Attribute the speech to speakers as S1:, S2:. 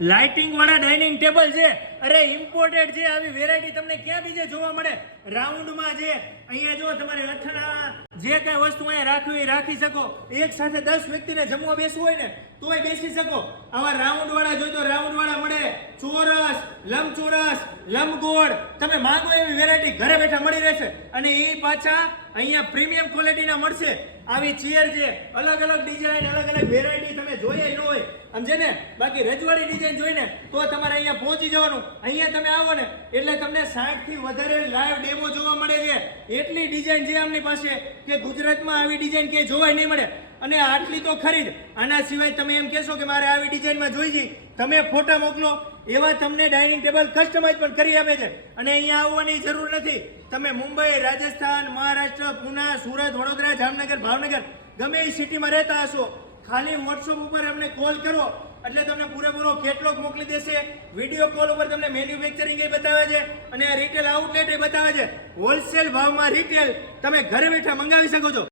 S1: Lighting વાળા dining table છે. અરે ઇમ્પોર્ટેડ છે. આવી વેરાયટી તમને ક્યાં બીજે જોવા મળે? રાઉન્ડમાં છે. અહીંયા જો તમારે અથડા, જે કઈ વસ્તુ અહીંયા રાખવી એ રાખી શકો. એક સાથે દસ વ્યક્તિને જમવા બેસવું હોય ને, તોય બેસી શકો. આવા રાઉન્ડ વાળા જોઈ તો રાઉન્ડ વાળા મળે. ચોરસ લંબચોરસ, લંબગોળ, તમે માંગો એવી વેરાયટી ઘરે બેઠા મળી રહેશે. અને એ પાછા અહીંયા પ્રીમિયમ ક્વોલિટીના મળશે. આવી ચેર છે અલગ અલગ ડિઝાઇન અલગ અલગ વેરાયટી તમે જોઈએ ન હોય. સમજે ને, બાકી રજવાડી ડિઝાઇન જોઈને તો તમારે અહીંયા પહોંચી જવાનું. અહીંયા તમે આવો ને, એટલે તમને 60 થી વધારે લાઈવ ડેમો જોવા મળે છે. એટલી ડિઝાઇન છે આમની પાસે કે ગુજરાતમાં આવી ડિઝાઇન ક્યાંય જોવાય નહીં મળે. અને આટલી તો ખરી જ. આના સિવાય તમે એમ કહેશો કે મારે આવી ડિઝાઇનમાં જોઈ છે તમે ફોટા મોકલો. એવા તમને ડાઇનિંગ ટેબલ કસ્ટમાઇઝ પણ કરી આપે છે. અને અહીંયા આવવાની જરૂર નથી. તમે મુંબઈ, રાજસ્થાન, મહારાષ્ટ્ર, પુના, સુરત, વડોદરા, જામનગર, ભાવનગર, ગમે એ સિટીમાં રહેતા હશો, ખાલી વોટ્સઅપ ઉપર અમને કોલ કરો. એટલે તમને પૂરેપૂરો કેટલોગ મોકલી દેશે. વીડિયો કોલ ઉપર તમને મેન્યુફેક્ચરિંગ એ બતાવે છે અને આ રિટેલ આઉટલેટ એ બતાવે છે. હોલસેલ ભાવમાં રિટેલ તમે ઘરે બેઠા મંગાવી શકો છો.